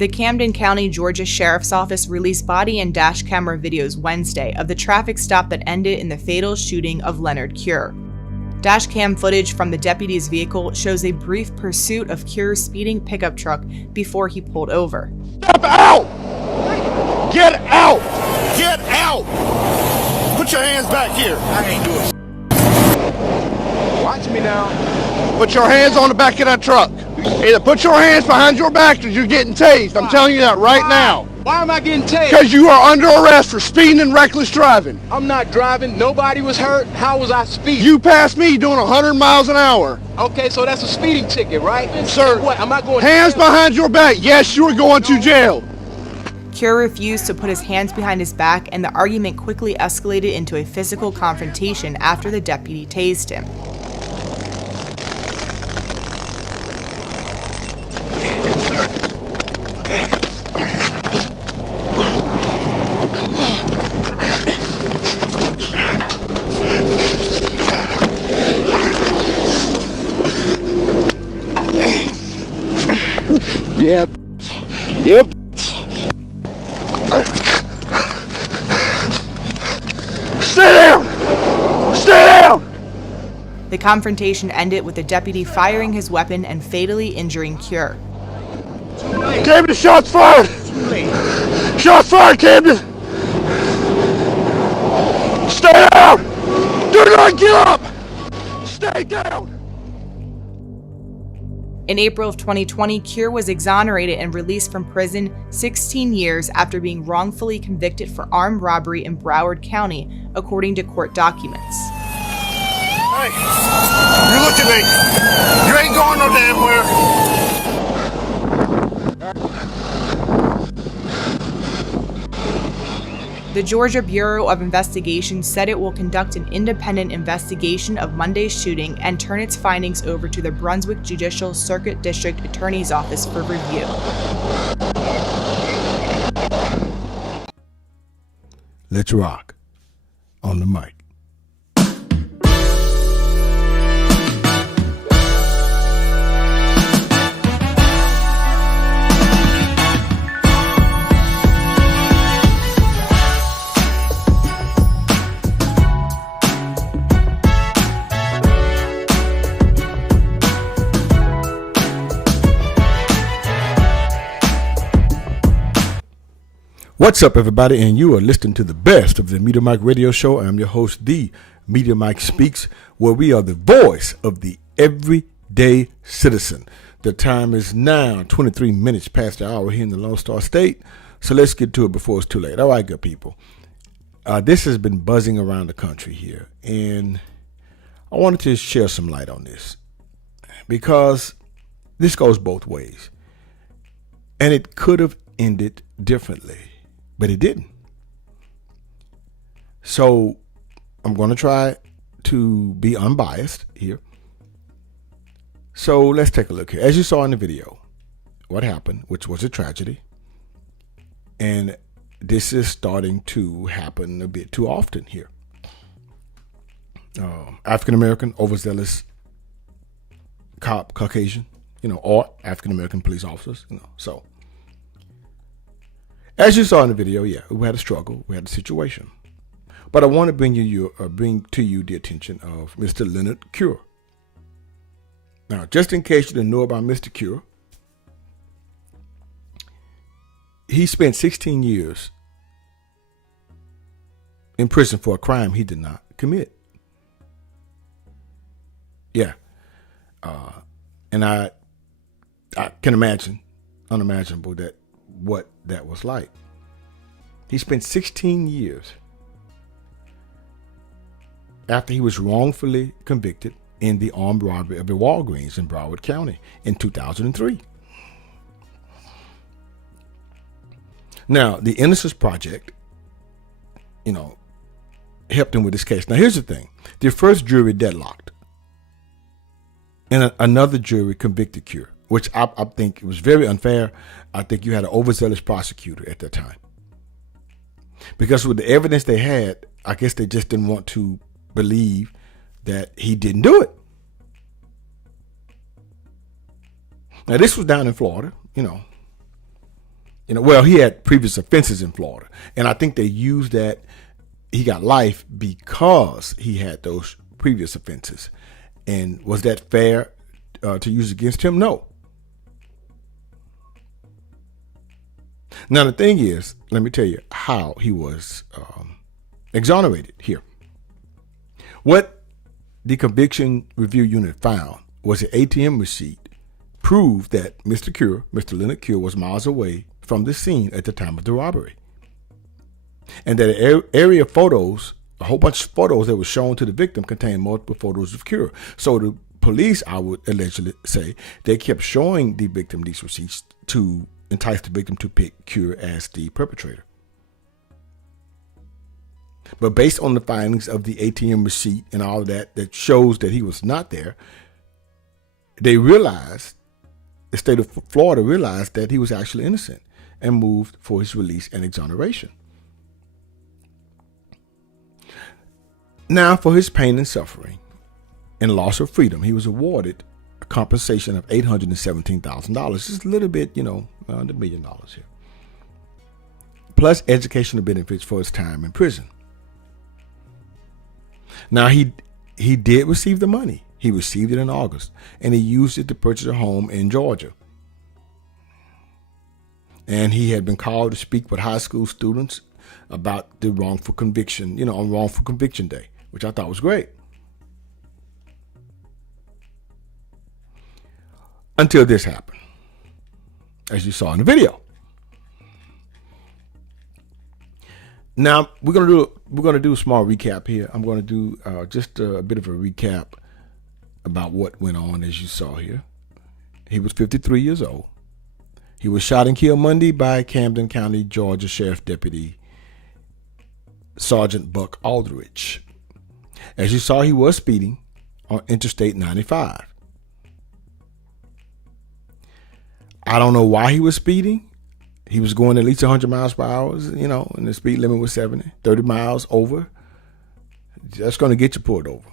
The Camden County, Georgia Sheriff's Office released body and dash camera videos Wednesday of the traffic stop that ended in the fatal shooting of Leonard Cure. Dash cam footage from the deputy's vehicle shows a brief pursuit of Cure's speeding pickup truck before he pulled over. Step out! Get out! Get out! Put your hands back here. I ain't doing it. Watch me now. Put your hands on the back of that truck. Either put your hands behind your back or you're getting tased. I'm telling you that right now. Why am I getting tased? Because you are under arrest for speeding and reckless driving. I'm not driving. Nobody was hurt. How was I speeding? You passed me doing 100 miles an hour. Okay, so that's a speeding ticket, right? Sir, what? Am I going hands to jail? behind your back. Yes, you are going to jail. Cure refused to put his hands behind his back, and the argument quickly escalated into a physical confrontation after the deputy tased him. Yep. Yep. Stay down! Stay down! The confrontation ended with the deputy firing his weapon and fatally injuring Cure. Camden, shots fired! Shots fired, Camden! Stay down! Do not get up! Stay down! In April of 2020, Cure was exonerated and released from prison 16 years after being wrongfully convicted for armed robbery in Broward County, according to court documents. Hey, you look at me. You ain't going no damn where. The Georgia Bureau of Investigation said it will conduct an independent investigation of Monday's shooting and turn its findings over to the Brunswick Judicial Circuit District Attorney's Office for review. Let's rock on the mic. What's up, everybody, and you are listening to the best of the Media Mike Radio Show. I'm your host, the Media Mike Speaks, where we are the voice of the everyday citizen. The time is now 23 minutes past the hour here in the Lone Star State, so let's get to it before it's too late. All right, good people. This has been buzzing around the country here, and I wanted to share some light on this because this goes both ways, and it could have ended differently. But it didn't. So I'm going to try to be unbiased here. So let's take a look here. As you saw in the video, what happened, which was a tragedy. And this is starting to happen a bit too often here. African-American, overzealous cop, Caucasian, or African-American police officers, so. As you saw in the video, yeah, we had a struggle, we had a situation. But I want to bring to you the attention of Mr. Leonard Cure. Now, just in case you didn't know about Mr. Cure, he spent 16 years in prison for a crime he did not commit. Yeah. And I can imagine, unimaginable, what that was like. He spent 16 years after he was wrongfully convicted in the armed robbery of a Walgreens in Broward County in 2003. Now, the Innocence Project, helped him with this case. Now, here's the thing. The first jury deadlocked, and another jury convicted Cure, which I think it was very unfair. I think you had an overzealous prosecutor at that time. Because with the evidence they had, I guess they just didn't want to believe that he didn't do it. Now, this was down in Florida, Well, he had previous offenses in Florida, and I think they used that. He got life because he had those previous offenses. And was that fair to use against him? No. Now, the thing is, let me tell you how he was exonerated here. What the conviction review unit found was an ATM receipt proved that Mr. Leonard Cure, was miles away from the scene at the time of the robbery. And that area photos, a whole bunch of photos that were shown to the victim, contained multiple photos of Cure. So the police, I would allegedly say, they kept showing the victim these receipts to entice the victim to pick Cure as the perpetrator. But based on the findings of the ATM receipt and all of that, that shows that he was not there, they realized, the state of Florida realized that he was actually innocent and moved for his release and exoneration. Now, for his pain and suffering and loss of freedom, he was awarded a compensation of $817,000. Just a little bit, around $1 million here. Plus educational benefits for his time in prison. Now, he did receive the money. He received it in August, and he used it to purchase a home in Georgia. And he had been called to speak with high school students about the wrongful conviction, on wrongful conviction day, which I thought was great. Until this happened, as you saw in the video. Now we're gonna do a small recap here. I'm gonna do just a bit of a recap about what went on, as you saw here. He was 53 years old. He was shot and killed Monday by Camden County, Georgia Sheriff Deputy Sergeant Buck Aldrich. As you saw, he was speeding on Interstate 95. I don't know why he was speeding. He was going at least 100 miles per hour, and the speed limit was 70, 30 miles over. That's going to get you pulled over.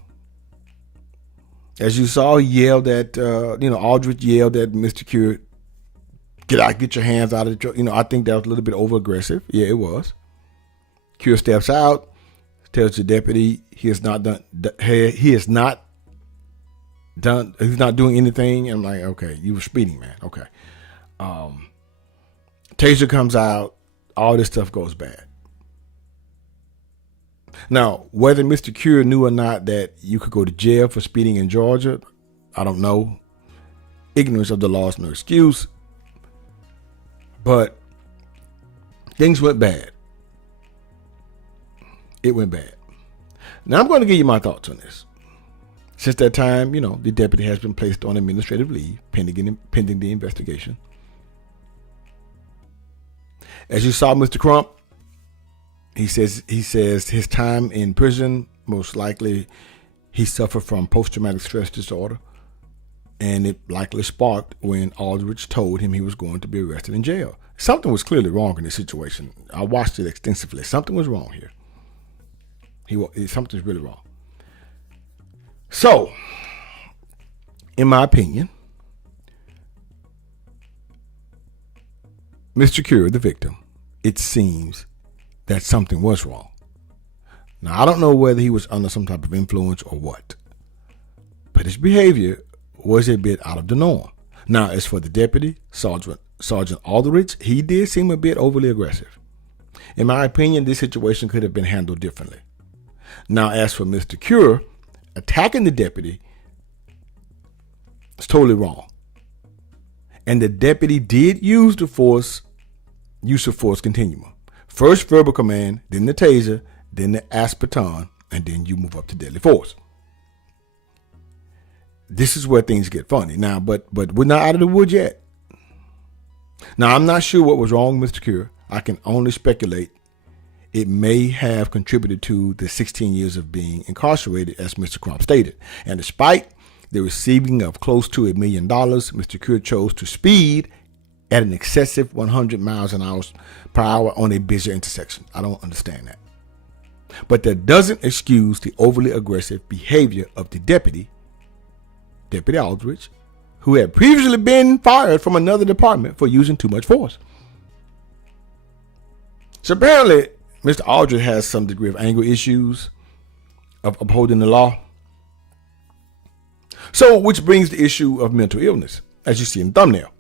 As you saw, he yelled at, Aldrich yelled at Mr. Cure, get your hands out of the truck. I think that was a little bit over aggressive. Yeah, it was. Cure steps out, tells the deputy he's not doing anything. I'm like, okay, you were speeding, man. Okay. Taser comes out, all this stuff goes bad. Now, whether Mr. Cure knew or not that you could go to jail for speeding in Georgia, I don't know. Ignorance of the law is no excuse. But things went bad. It went bad. Now, I'm going to give you my thoughts on this. Since that time, the deputy has been placed on administrative leave pending the investigation. As you saw, Mr. Crump, he says his time in prison, most likely he suffered from post-traumatic stress disorder, and it likely sparked when Aldrich told him he was going to be arrested in jail. Something was clearly wrong in this situation. I watched it extensively. Something was wrong here. Something's really wrong. So, in my opinion, Mr. Cure, the victim, it seems that something was wrong. Now, I don't know whether he was under some type of influence or what, but his behavior was a bit out of the norm. Now, as for the deputy, Sergeant Aldrich, he did seem a bit overly aggressive. In my opinion, this situation could have been handled differently. Now, as for Mr. Cure, attacking the deputy is totally wrong. And the deputy did use the use of force continuum. First verbal command, then the taser, then the asperton, and then you move up to deadly force. This is where things get funny. Now, but we're not out of the woods yet. Now, I'm not sure what was wrong with Mr. Cure. I can only speculate. It may have contributed to the 16 years of being incarcerated, as Mr. Crump stated. And despite the receiving of close to $1 million, Mr. Cure chose to speed at an excessive 100 miles per hour on a busy intersection. I don't understand that. But that doesn't excuse the overly aggressive behavior of the Deputy Aldrich, who had previously been fired from another department for using too much force. So apparently, Mr. Aldridge has some degree of anger issues of upholding the law. So, which brings the issue of mental illness, as you see in the thumbnail.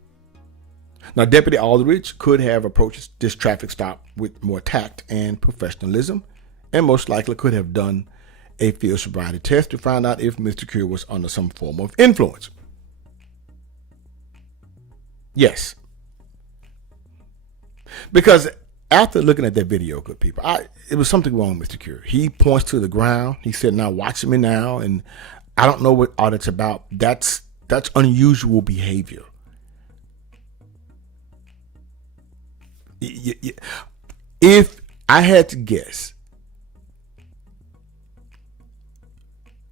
Now, Deputy Aldridge could have approached this traffic stop with more tact and professionalism, and most likely could have done a field sobriety test to find out if Mr. Cure was under some form of influence. Yes. Because after looking at that video, good people, it was something wrong with Mr. Cure. He points to the ground. He said, "Now watch me now." And I don't know what all that's about. That's unusual behavior. If I had to guess,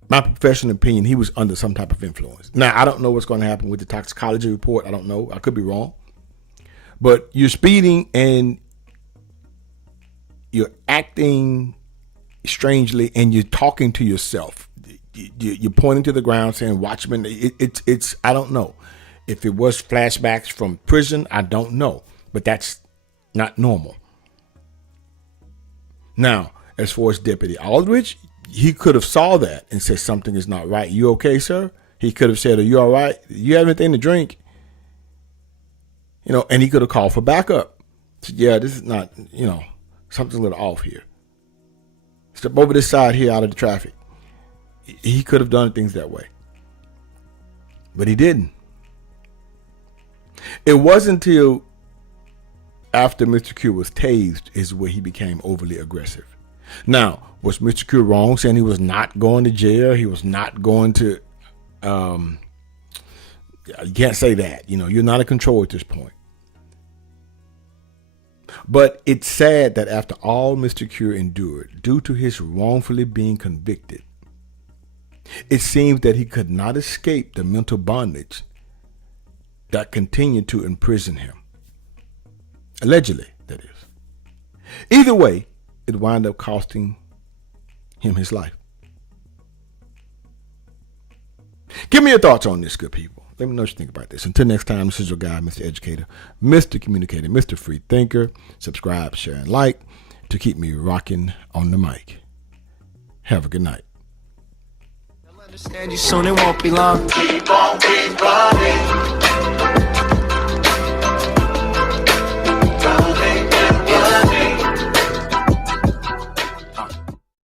my professional opinion, he was under some type of influence. Now, I don't know what's going to happen with the toxicology report. I don't know. I could be wrong. But you're speeding and you're acting strangely and you're talking to yourself. You're pointing to the ground saying, "Watch me." It's I don't know. If it was flashbacks from prison, I don't know. But that's not normal. Now, as far as Deputy Aldridge, he could have saw that and said something is not right. "You okay, sir?" He could have said, "Are you all right? You have anything to drink?" And he could have called for backup. Said, "Yeah, this is not, something's a little off here. Step over this side here out of the traffic." He could have done things that way. But he didn't. It wasn't until after Mr. Cure was tased is where he became overly aggressive. Now, was Mr. Cure wrong saying he was not going to jail? He was not going to, you can't say that. You're not in control at this point. But it's sad that after all Mr. Cure endured, due to his wrongfully being convicted, it seems that he could not escape the mental bondage that continued to imprison him. Allegedly, that is. Either way, it wound up costing him his life. Give me your thoughts on this, good people. Let me know what you think about this. Until next time, this is your guy, Mr. Educator, Mr. Communicator, Mr. Free Thinker. Subscribe, share, and like to keep me rocking on the mic. Have a good night. Understand you soon, it won't be long. Keep on, keep running.